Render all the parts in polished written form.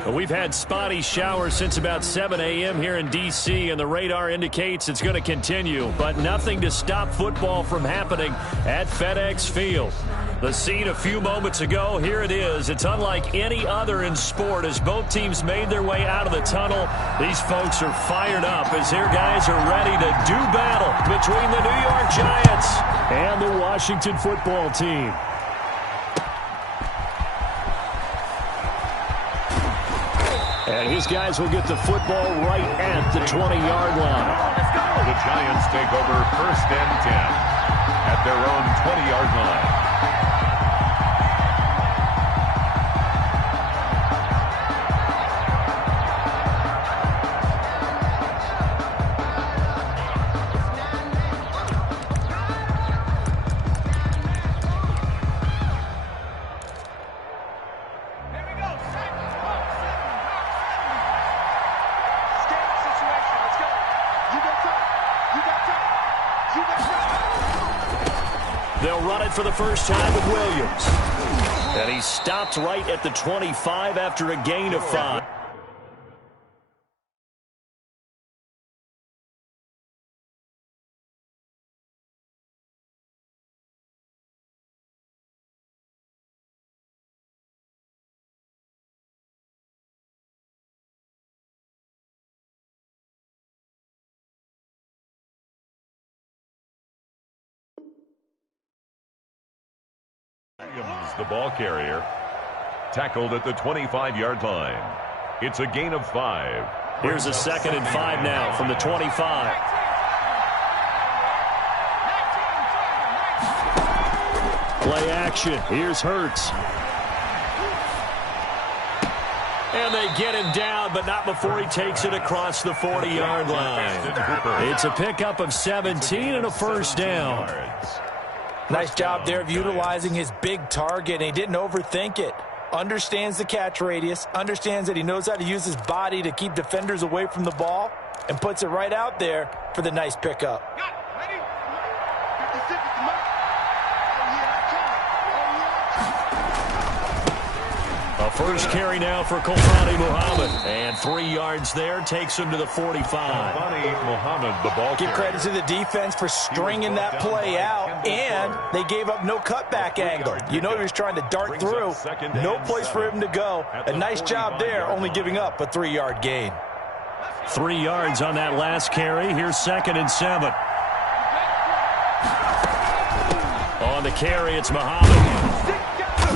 Well, we've had spotty showers since about 7 a.m. here in D.C., and the radar indicates it's going to continue, but nothing to stop football from happening at FedEx Field. The scene a few moments ago, here it is. It's unlike any other in sport as both teams made their way out of the tunnel. These folks are fired up as their guys are ready to do battle between the New York Giants and the Washington football team. And his guys will get the football right at the 20-yard line. The Giants take over 1st and 10 at their own 20-yard line. They'll run it for the first time with Williams. And he stopped right at the 25 after a gain of 5. The ball carrier, tackled at the 25-yard line. It's a gain of 5. Here's a 2nd and 5 now from the 25. Play action. Here's Hurts. And they get him down, but not before he takes it across the 40-yard line. It's a pickup of 17 and a first down. Nice job there of utilizing his big target, and he didn't overthink it. Understands the catch radius, understands that he knows how to use his body to keep defenders away from the ball, and puts it right out there for the nice pickup. A first carry now for Kolfani Muhammad. And 3 yards there, takes him to the 45. Kolfani Muhammad, the ball Give carrier. credit to the defense for stringing that play out, and they gave up no cutback angle. You know he was trying to dart through. No place for him to go. A nice job there, only giving up a 3-yard gain. 3 yards on that last carry. Here's 2nd and 7. On the carry, it's Muhammad.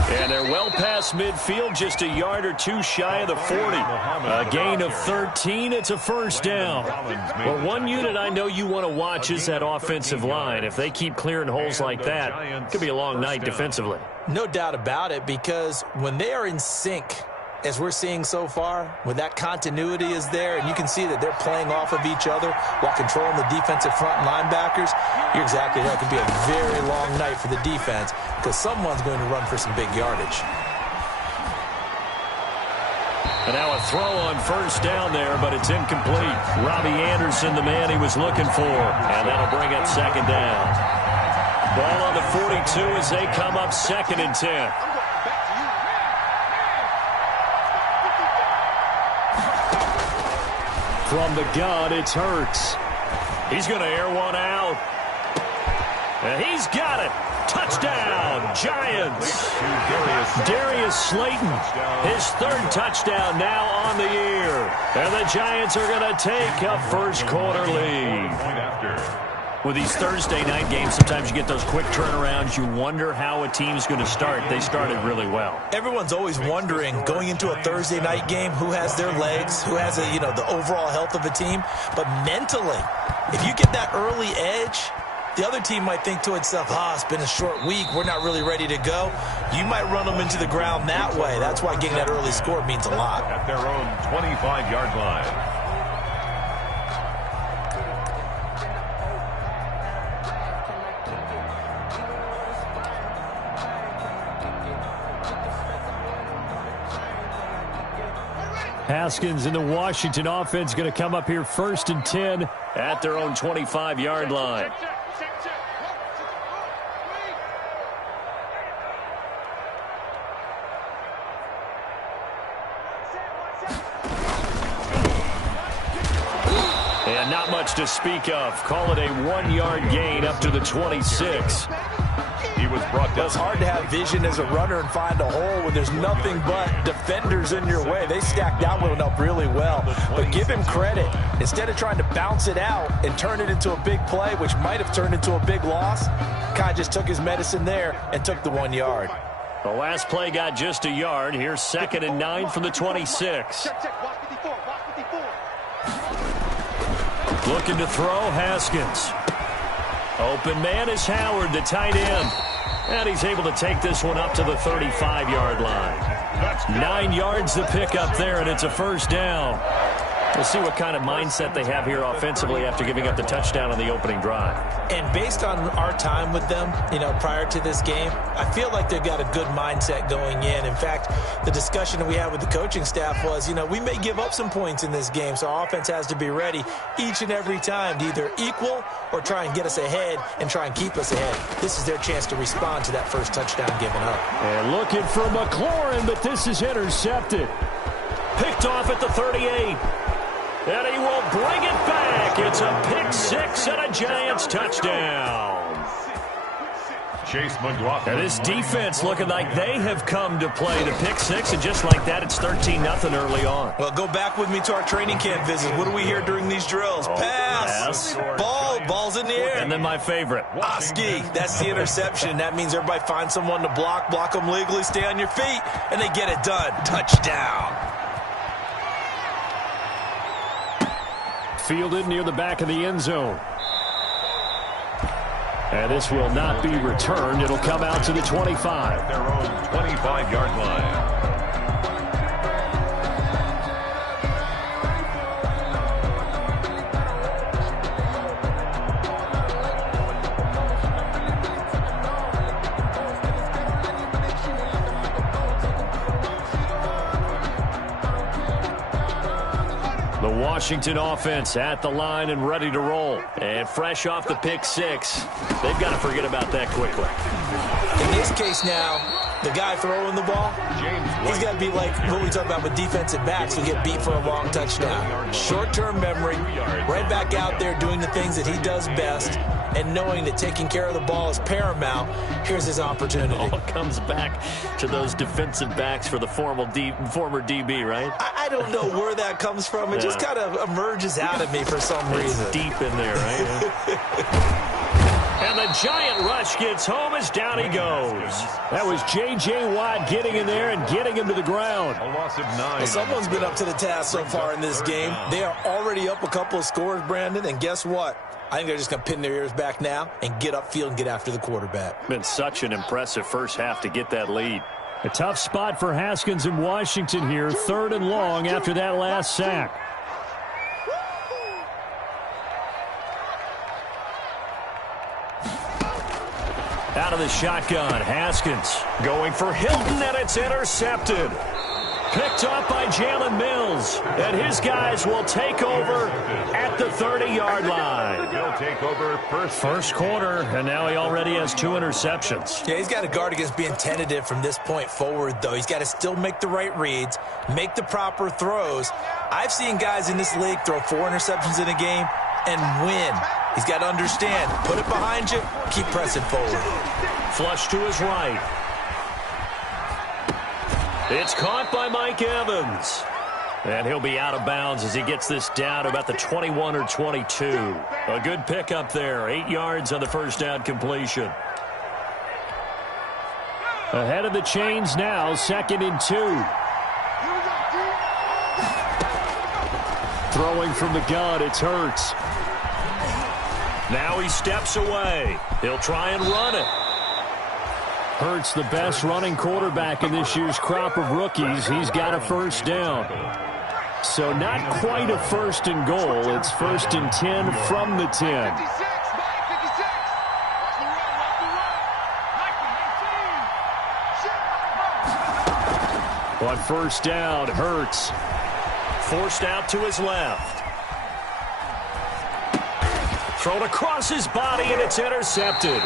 And they're well past midfield, just a yard or two shy of the 40. A gain of 13. It's a first down. Well, one unit I know you want to watch is that offensive line. If they keep clearing holes like that, it could be a long night defensively. No doubt about it, because when they are in sync, as we're seeing so far, when that continuity is there, and you can see that they're playing off of each other while controlling the defensive front linebackers, you're exactly right. It could be a very long night for the defense because someone's going to run for some big yardage. And now a throw on first down there, but it's incomplete. Robbie Anderson, the man he was looking for, and that'll bring up 2nd down. Ball on the 42 as they come up 2nd and 10. From the gun, it's Hurts. He's going to air one out. And he's got it. Touchdown, Giants. Darius Slayton, his 3rd touchdown now on the year. And the Giants are going to take a first-quarter lead. With these Thursday night games, sometimes you get those quick turnarounds. You wonder how a team's going to start. They started really well. Everyone's always wondering, going into a Thursday night game, who has their legs, who has the overall health of a team. But mentally, if you get that early edge, the other team might think to itself, it's been a short week, we're not really ready to go. You might run them into the ground that way. That's why getting that early score means a lot. At their own 25-yard line. Haskins and the Washington offense going to come up here 1st and 10 at their own 25-yard line. And not much to speak of. Call it a 1-yard gain up to the 26. He was brought down. It's hard to have vision as a runner and find a hole when there's nothing but defenders in your way. They stacked that one up really well. But give him credit. Instead of trying to bounce it out and turn it into a big play, which might have turned into a big loss, Kai just took his medicine there and took the 1 yard. The last play got just a yard. Here's 2nd and 9 from the 26. Looking to throw, Haskins. Open man is Howard, the tight end. And he's able to take this one up to the 35-yard line. 9 yards to pick up there, and it's a first down. We'll see what kind of mindset they have here offensively after giving up the touchdown on the opening drive. And based on our time with them, prior to this game, I feel like they've got a good mindset going in. In fact, the discussion that we had with the coaching staff was, we may give up some points in this game, so our offense has to be ready each and every time to either equal or try and get us ahead and try and keep us ahead. This is their chance to respond to that first touchdown given up. And looking for McLaurin, but this is intercepted. Picked off at the 38. And he will bring it back. It's a pick-6 and a Giants touchdown. Chase McLaughlin. And this defense looking like they have come to play the pick-6, and just like that, it's 13-0 early on. Well, go back with me to our training camp visit. What do we hear during these drills? Pass. Ball's in the air. And then my favorite. Oski. That's the interception. That means everybody finds someone to block them legally, stay on your feet, and they get it done. Touchdown. Fielded near the back of the end zone. And this will not be returned. It'll come out to the 25. Their own 25-yard line. The Washington offense at the line and ready to roll. And fresh off the pick-6, they've got to forget about that quickly. In this case now, the guy throwing the ball, he's got to be like what we talk about with defensive backs who get beat for a long touchdown. Short-term memory, right back out there doing the things that he does best, and knowing that taking care of the ball is paramount. Here's his opportunity. It all comes back to those defensive backs for the former DB, right? I don't know where that comes from. It just kind of emerges out of me for some reason. It's deep in there, right? And the giant rush gets home as down he goes. That was J.J. Watt getting in there and getting him to the ground. A loss of 9. Well, someone's been up to the task so far in this game. They are already up a couple of scores, Brandon, and guess what? I think they're just going to pin their ears back now and get upfield and get after the quarterback. Been such an impressive first half to get that lead. A tough spot for Haskins in Washington here. 3rd and long after that last sack. Out of the shotgun, Haskins going for Hilton, and it's intercepted. Picked up by Jalen Mills, and his guys will take over at the 30-yard line. He'll take over first quarter, and now he already has 2 interceptions. Yeah, he's got to guard against being tentative from this point forward, though. He's got to still make the right reads, make the proper throws. I've seen guys in this league throw 4 interceptions in a game and win. He's got to understand, put it behind you, keep pressing forward. Flush to his right. It's caught by Mike Evans. And he'll be out of bounds as he gets this down to about the 21 or 22. A good pickup there. 8 yards on the first down completion. Ahead of the chains now, 2nd and 2. Throwing from the gun, it's Hurts. Now he steps away. He'll try and run it. Hurts, the best running quarterback in this year's crop of rookies. He's got a first down. So not quite a 1st and goal. It's 1st and 10 from the 10. On first down, Hurts forced out to his left. Thrown across his body, and it's intercepted.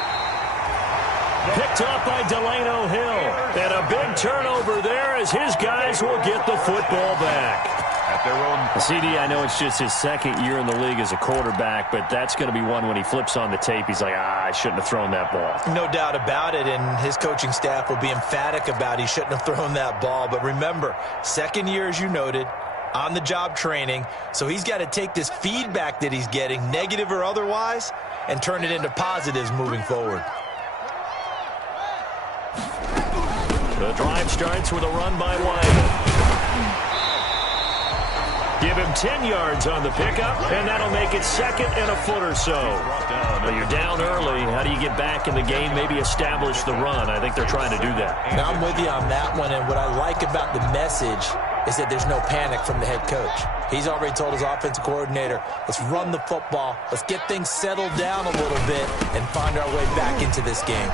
Picked up by Delano Hill. And a big turnover there as his guys will get the football back. At their own. CD, I know it's just his second year in the league as a quarterback, but that's going to be one when he flips on the tape. He's like, I shouldn't have thrown that ball. No doubt about it, and his coaching staff will be emphatic about he shouldn't have thrown that ball. But remember, second year, as you noted, on-the-job training, so he's got to take this feedback that he's getting, negative or otherwise, and turn it into positives moving forward. The drive starts with a run by White. Give him 10 yards on the pickup, and that'll make it second and a foot or so. But you're down early. How do you get back in the game, maybe establish the run? I think they're trying to do that. Now, I'm with you on that one, and what I like about the message is that there's no panic from the head coach. He's already told his offensive coordinator, let's run the football, let's get things settled down a little bit, and find our way back into this game.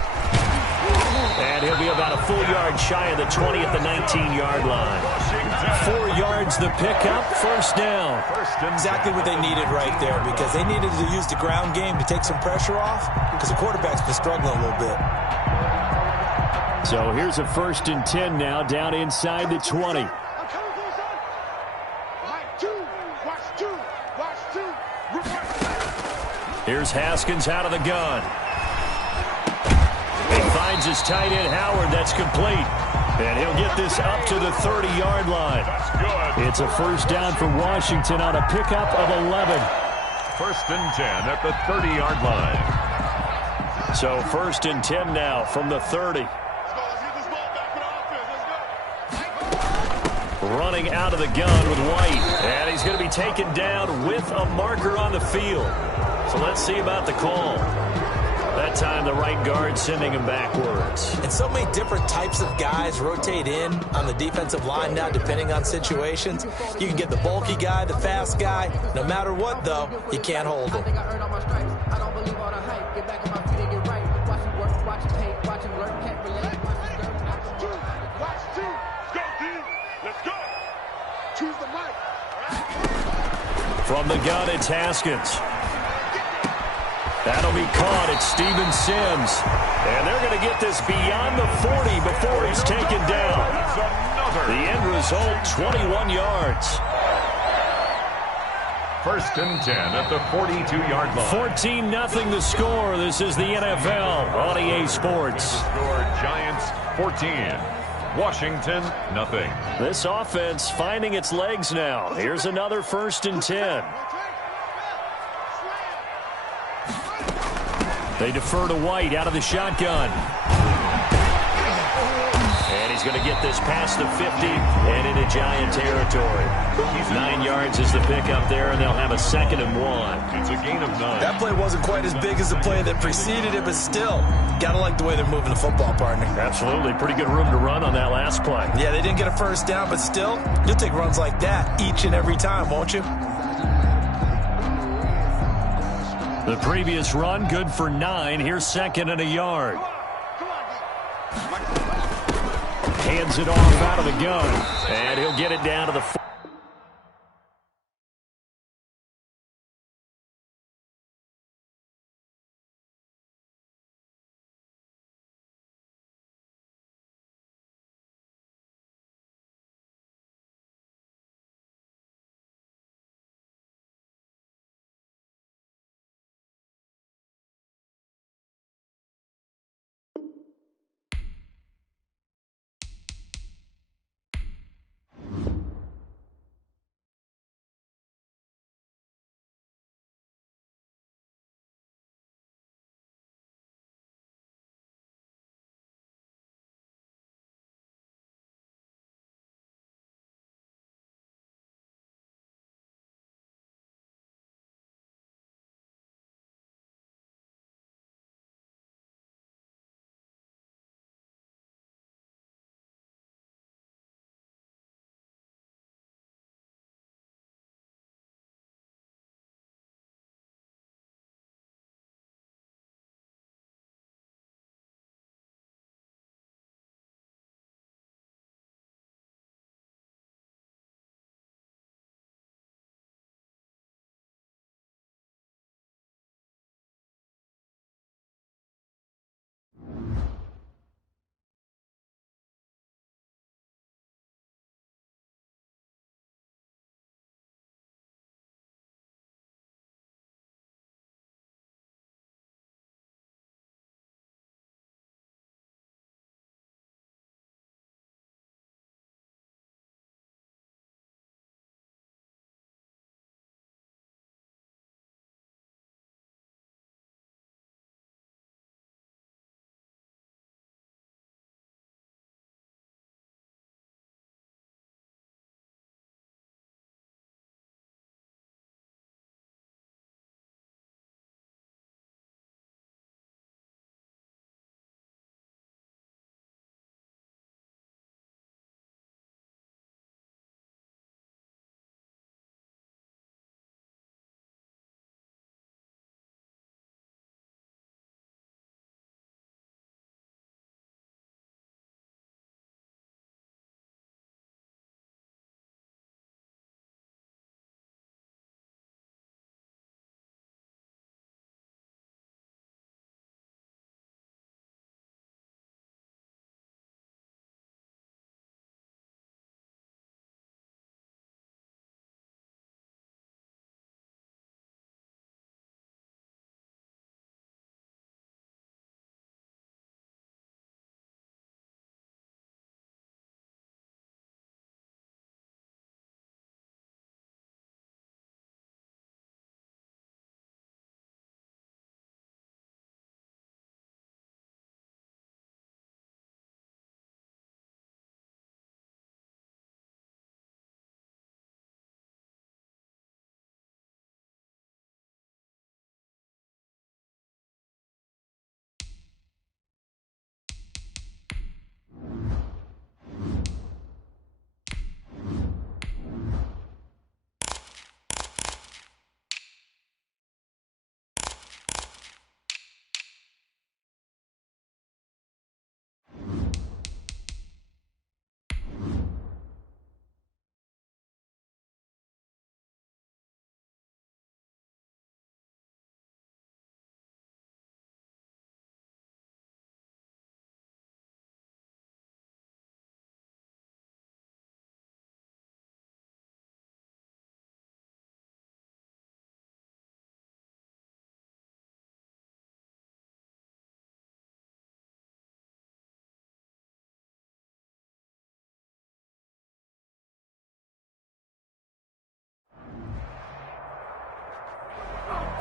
And he'll be about a full yard shy of the 20 at the 19-yard line. 4 yards the pickup, first down. Exactly what they needed right there, because they needed to use the ground game to take some pressure off, because the quarterback's been struggling a little bit. So here's a 1st and 10 now, down inside the 20. Here's Haskins out of the gun. He finds his tight end, Howard. That's complete. And he'll get this up to the 30-yard line. It's a first down for Washington on a pickup of 11. 1st and 10 at the 30-yard line. So 1st and 10 now from the 30. Running out of the gun with White. And he's going to be taken down with a marker on the field. So let's see about the call. That time the right guard sending him backwards. And so many different types of guys rotate in on the defensive line now, depending on situations. You can get the bulky guy, the fast guy. No matter what, though, you can't hold him. From the gun, it's Haskins. That'll be caught. It's Steven Sims. And they're going to get this beyond the 40 before he's taken down. The end result, 21 yards. 1st and 10 at the 42-yard line. 14-0 the score. This is the NFL on EA Sports. Score Giants 14. Washington, nothing. This offense finding its legs now. Here's another 1st and 10. They defer to White out of the shotgun. And he's going to get this past the 50 and into Giant territory. 9 yards is the pickup there, and they'll have a 2nd and 1. It's a gain of 9. That play wasn't quite as big as the play that preceded it, but still, got to like the way they're moving the football, partner. Absolutely. Pretty good room to run on that last play. Yeah, they didn't get a first down, but still, you'll take runs like that each and every time, won't you? The previous run, good for 9. Here's 2nd and a yard. Hands it off out of the gun. And he'll get it down to the 4.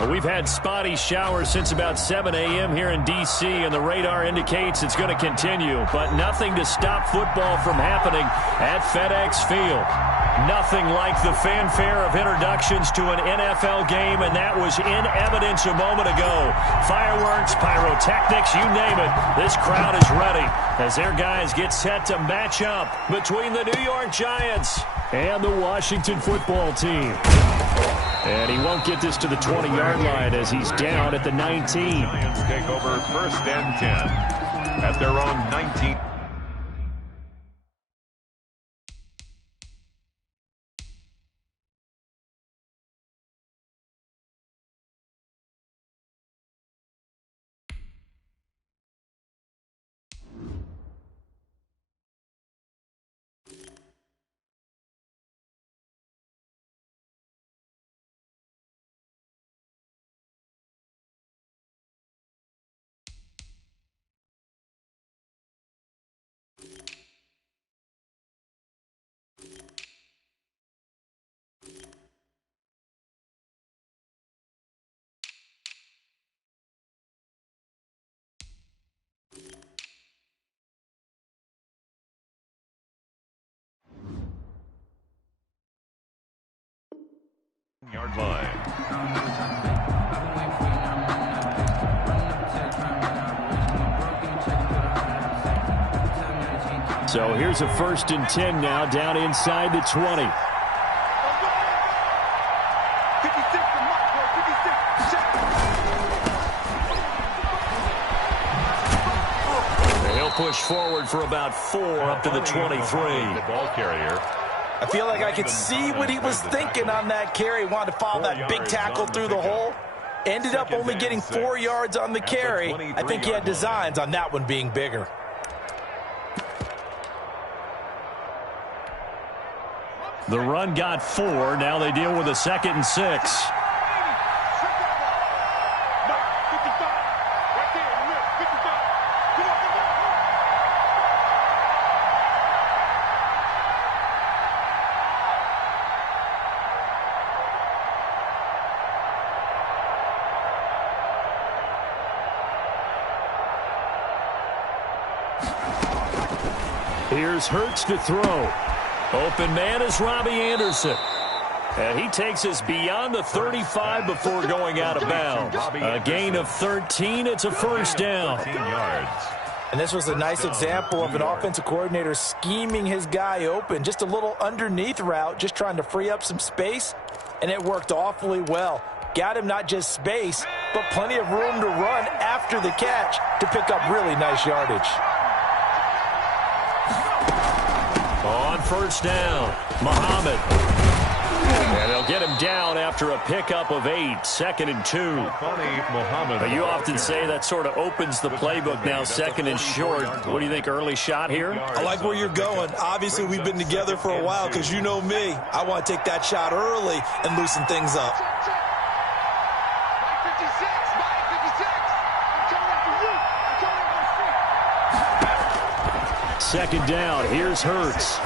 We've had spotty showers since about 7 a.m. here in D.C., and the radar indicates it's going to continue, but nothing to stop football from happening at FedEx Field. Nothing like the fanfare of introductions to an NFL game, and that was in evidence a moment ago. Fireworks, pyrotechnics, you name it. This crowd is ready as their guys get set to match up between the New York Giants and the Washington football team. And he won't get this to the 20-yard line as he's down at the 19. Lions take over 1st and 10 at their own 19. Yard line. So here's a 1st and 10 now, down inside the 20. He'll push forward for about 4 up to the 23. The ball carrier. I feel like I could see what he was thinking on that carry. He wanted to follow that big tackle through the hole. Ended up only getting 4 yards on the carry. I think he had designs on that one being bigger. The run got 4. Now they deal with a 2nd and 6. Here's Hurts to throw. Open man is Robbie Anderson. And he takes us beyond the 35 before going out of bounds. A gain of 13. It's a 1st down. 13 yards. And this was a nice example of an offensive coordinator scheming his guy open. Just a little underneath route, just trying to free up some space. And it worked awfully well. Got him not just space, but plenty of room to run after the catch to pick up really nice yardage. On 1st down, Muhammad. And they'll get him down after a pickup of 8, 2nd and 2. Muhammad. You often say that sort of opens the playbook now, 2nd and short. What do you think, early shot here? I like where you're going. Obviously, we've been together for a while because you know me. I want to take that shot early and loosen things up. Second down, here's Hurts.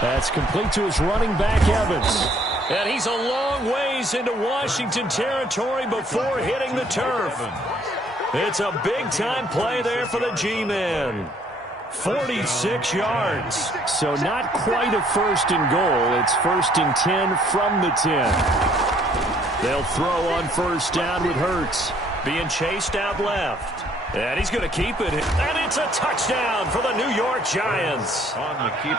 That's complete to his running back, Evans. And he's a long ways into Washington territory before hitting the turf. It's a big-time play there for the G-Man. 46 yards. So not quite a 1st and goal. It's 1st and 10 from the 10. They'll throw on 1st down with Hurts. Being chased out left. And he's going to keep it. And it's a touchdown for the New York Giants.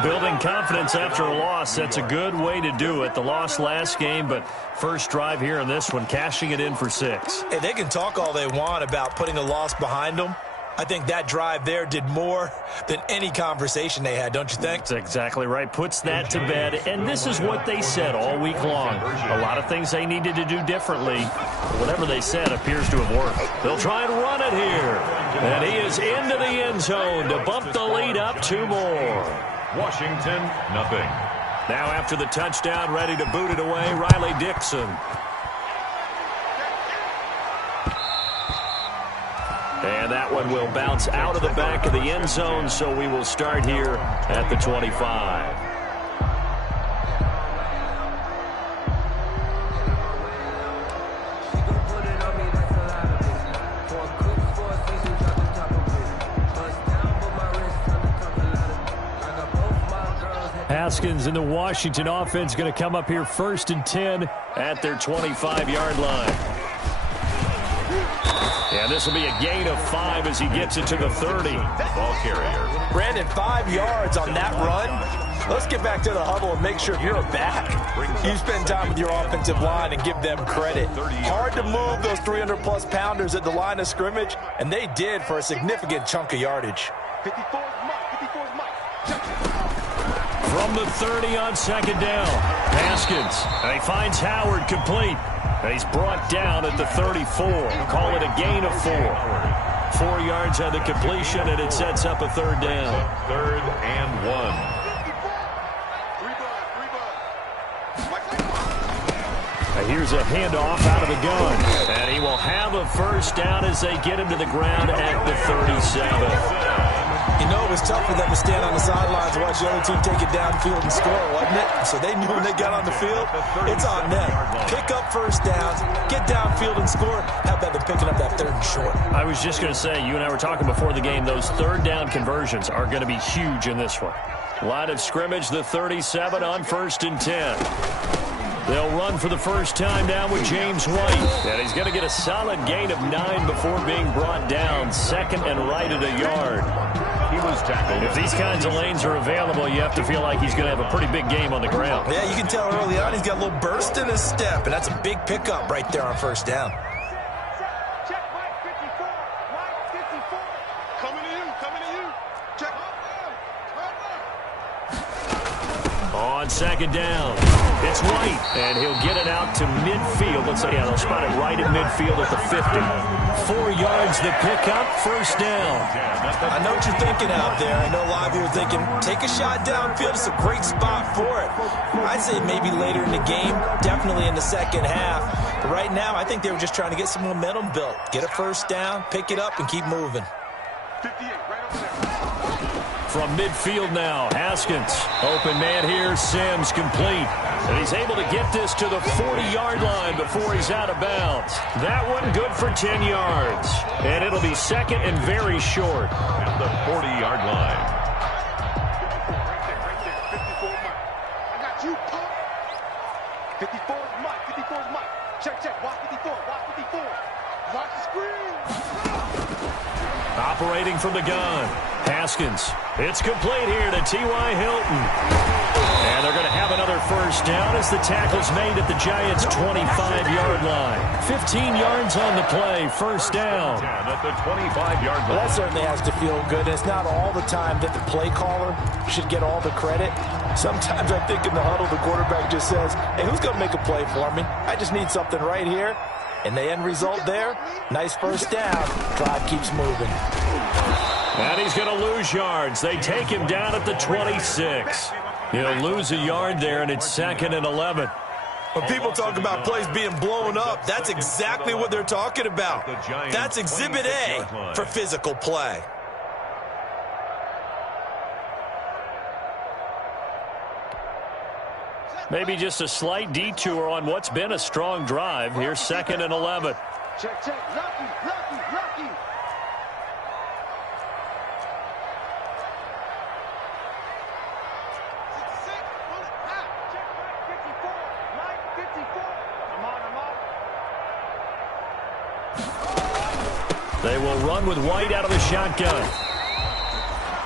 Building confidence after a loss, that's a good way to do it. The loss last game, but first drive here in this one, cashing it in for 6. Hey, they can talk all they want about putting a loss behind them. I think that drive there did more than any conversation they had, don't you think? That's exactly right. Puts that to bed. And this is what they said all week long. A lot of things they needed to do differently. Whatever they said appears to have worked. They'll try and run it here. And he is into the end zone to bump the lead up 2 more. Washington, nothing. Now after the touchdown, ready to boot it away, Riley Dixon. And that one will bounce out of the back of the end zone, so we will start here at the 25. Haskins and the Washington offense going to come up here 1st and 10 at their 25-yard line. Yeah, this will be a gain of 5 as he gets it to the 30. Ball carrier. Brandon, 5 yards on that run. Let's get back to the huddle and make sure if you're a back, you spend time with your offensive line and give them credit. Hard to move those 300-plus pounders at the line of scrimmage, and they did for a significant chunk of yardage. From the 30 on 2nd down, Haskins. And he finds Howard complete. And he's brought down at the 34. Call it a gain of 4. 4 yards on the completion, and it sets up a 3rd down. 3rd and 1. Here's a handoff out of the gun. And he will have a 1st down as they get him to the ground at the 37. You know, it was tough for them to stand on the sidelines and watch the other team take it downfield and score, wasn't it? So they knew when they got on the field, it's on them. Pick up 1st downs, get downfield and score. How about them picking up that 3rd and short? I was just going to say, you and I were talking before the game, those 3rd down conversions are going to be huge in this one. Line of scrimmage, the 37 on 1st and 10. They'll run for the first time now with James White. And he's going to get a solid gain of 9 before being brought down. 2nd and right at a yard. He was tackled. If these kinds of lanes are available, you have to feel like he's going to have a pretty big game on the ground. Yeah, you can tell early on he's got a little burst in his step, and that's a big pickup right there on 1st down. Check White 54. White 54. Coming to you. Check. On 2nd down, it's White, and he'll get it out to midfield. Let's say, yeah, they'll spot it right at midfield at the 50. 4 yards the pickup, 1st down. I know what you're thinking out there. I know a lot of you are thinking, take a shot downfield. It's a great spot for it. I'd say maybe later in the game, definitely in the 2nd half. But right now, I think they were just trying to get some momentum built. Get a 1st down, pick it up, and keep moving. 58, right over there. From midfield now, Haskins. Open man here, Sims complete. And he's able to get this to the 40-yard line before he's out of bounds. That one good for 10 yards. And it'll be 2nd and very short. At the 40-yard line. Right there. 54 Mike. I got you, punk. 54 is Mike. 54 is Mike. Check. Watch 54. Watch the screen. Operating from the gun, Haskins. It's complete here to T.Y. Hilton. And they're going to have another 1st down as the tackle's made at the Giants' 25-yard line. 15 yards on the play, 1st down. At the 25-yard line. Well, that certainly has to feel good. It's not all the time that the play caller should get all the credit. Sometimes I think in the huddle, the quarterback just says, hey, who's going to make a play for me? I just need something right here. And the end result there, nice 1st down. Drive keeps moving. And he's going to lose yards. They take him down at the 26. He'll lose a yard there, and it's 2nd and 11. When people talk about plays being blown up, that's exactly what they're talking about. That's Exhibit A for physical play. Maybe just a slight detour on what's been a strong drive. Here's 2nd and 11. Check. Lucky. They will run with White out of the shotgun.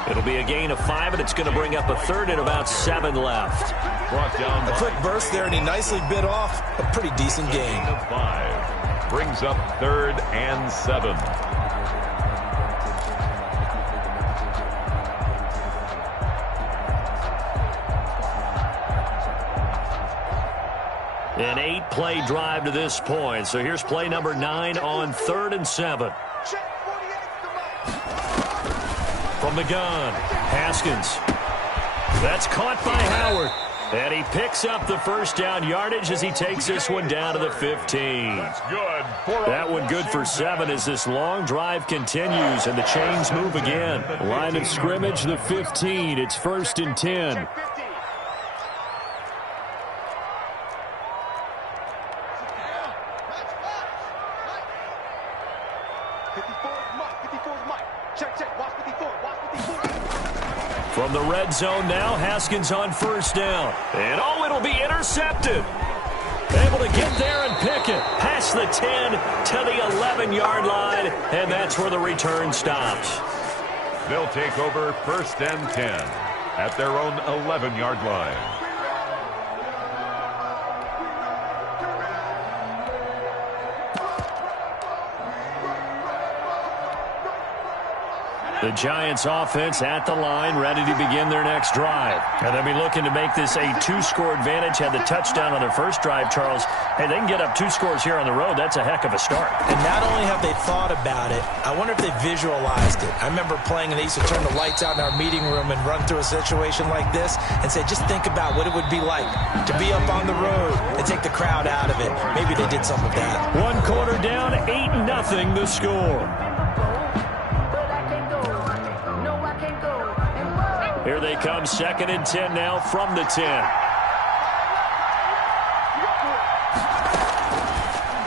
It'll be a gain of 5, and it's going to bring up a 3rd and about 7 left. Brought down A quick burst there, and he nicely bit off a pretty decent gain. 5. Brings up 3rd and 7. An 8-play drive to this point. So here's play number 9 on 3rd and 7. From the gun, Haskins. That's caught by Howard. And he picks up the 1st down yardage as he takes this one down to the 15. That's good. That one good for 7 as this long drive continues and the chains move again. Line of scrimmage, the 15. It's 1st and 10. From the red zone now, Haskins on first down. And, oh, it'll be intercepted. Able to get there and pick it. Past the 10 to the 11-yard line, and that's where the return stops. They'll take over 1st and 10 at their own 11-yard line. The Giants offense at the line, ready to begin their next drive. And they'll be looking to make this a 2-score advantage. Had the touchdown on their first drive, Charles. Hey, they can get up 2 scores here on the road. That's a heck of a start. And not only have they thought about it, I wonder if they visualized it. I remember playing, and they used to turn the lights out in our meeting room and run through a situation like this and say, just think about what it would be like to be up on the road and take the crowd out of it. Maybe they did some of that. 1 quarter down, 8-0 the score. Here they come, 2nd and 10 now from the 10.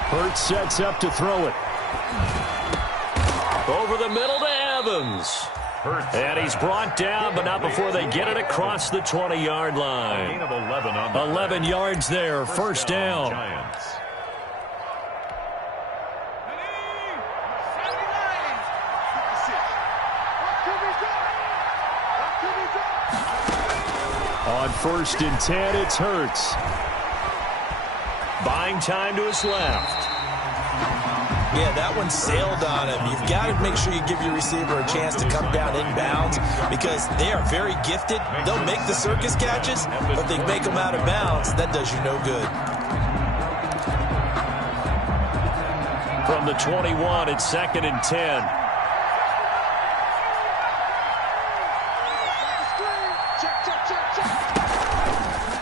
Hurts sets up to throw it. Over the middle to Evans. And he's brought down, but not before they get it across the 20-yard line. 11 yards there, first down. Giants. On 1st and 10, it's Hurts. Buying time to his left. Yeah, that one sailed on him. You've got to make sure you give your receiver a chance to come down inbounds because they are very gifted. They'll make the circus catches, but they make them out of bounds. That does you no good. From the 21, it's 2nd and 10.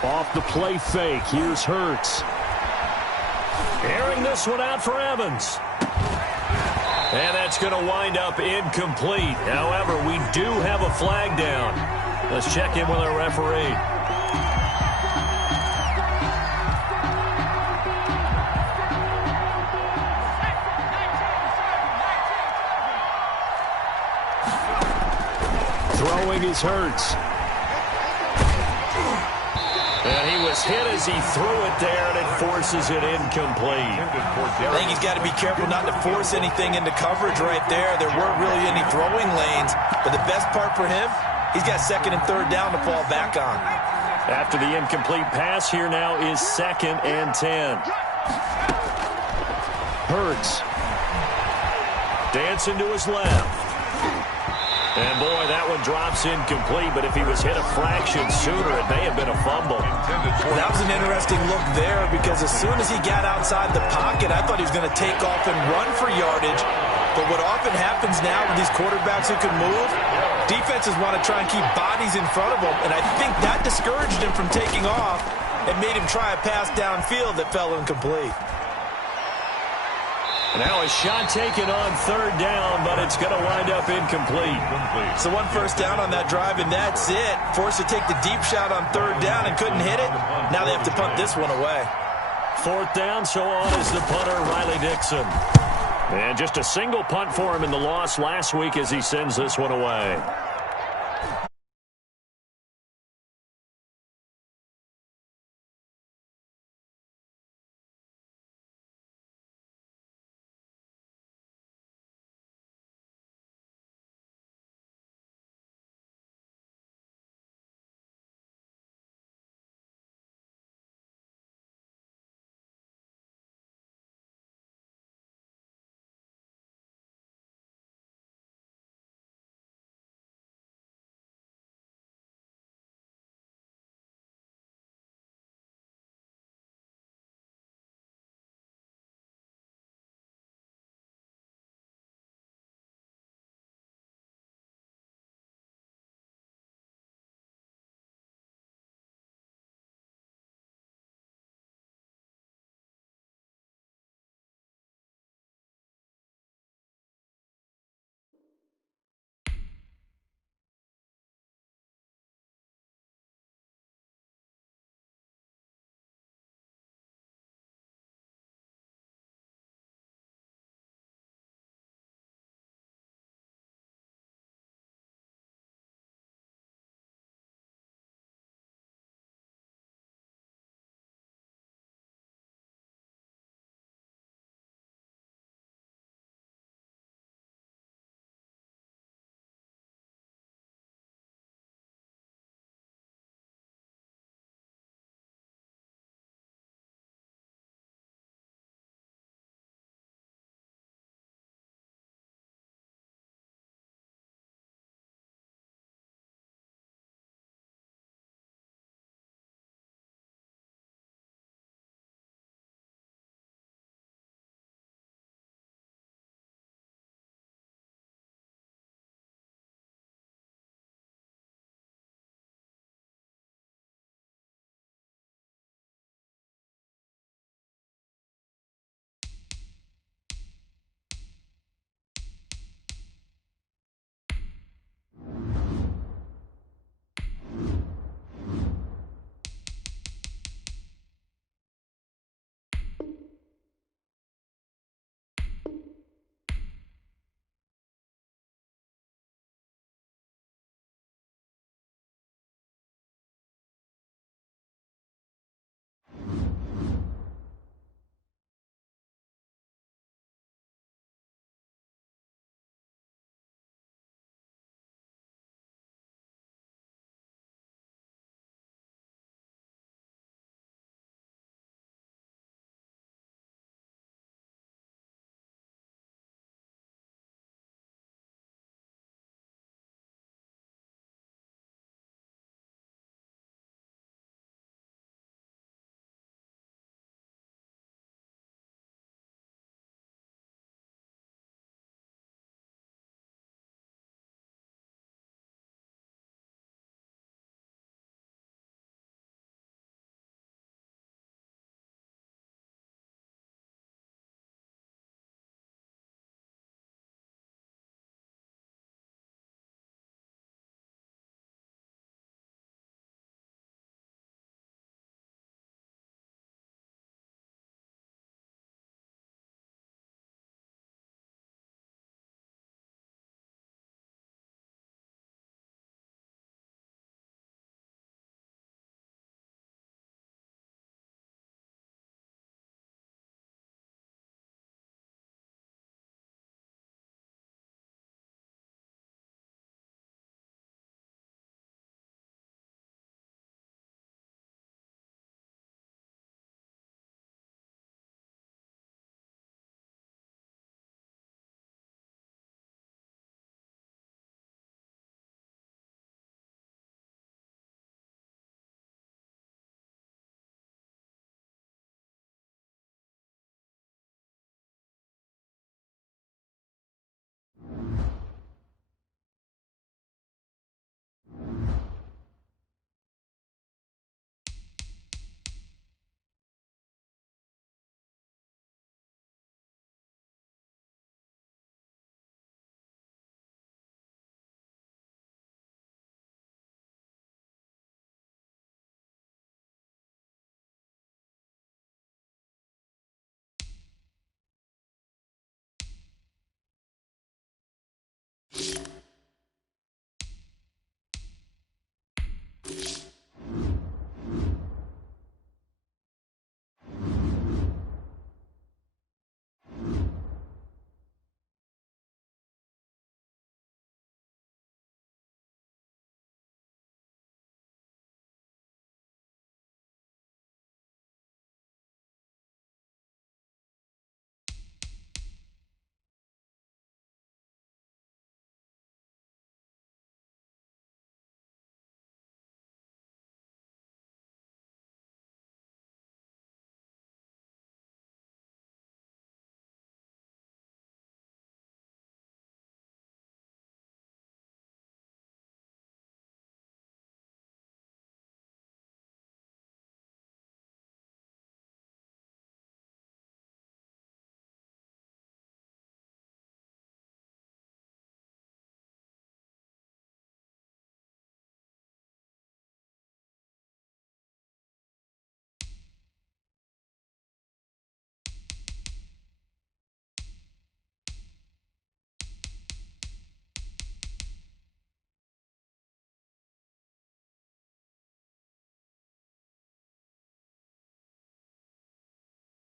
Off the play fake, here's Hurts. Airing this one out for Evans. And that's going to wind up incomplete. However, we do have a flag down. Let's check in with our referee. Throwing is Hurts. And he was hit as he threw it there, and it forces it incomplete. I think he's got to be careful not to force anything into coverage right there. There weren't really any throwing lanes, but the best part for him, he's got 2nd and 3rd down to fall back on. After the incomplete pass, here now is 2nd and 10. Hurts. Dancing to his left. And, boy, that one drops incomplete, but if he was hit a fraction sooner, it may have been a fumble. That was an interesting look there because as soon as he got outside the pocket, I thought he was going to take off and run for yardage. But what often happens now with these quarterbacks who can move, defenses want to try and keep bodies in front of them, and I think that discouraged him from taking off and made him try a pass downfield that fell incomplete. Now a shot taken on 3rd down, but it's going to wind up incomplete. So 1 first down on that drive, and that's it. Forced to take the deep shot on 3rd down and couldn't hit it. Now they have to punt this one away. 4th down, so on is the punter, Riley Dixon. And just a single punt for him in the loss last week as he sends this one away.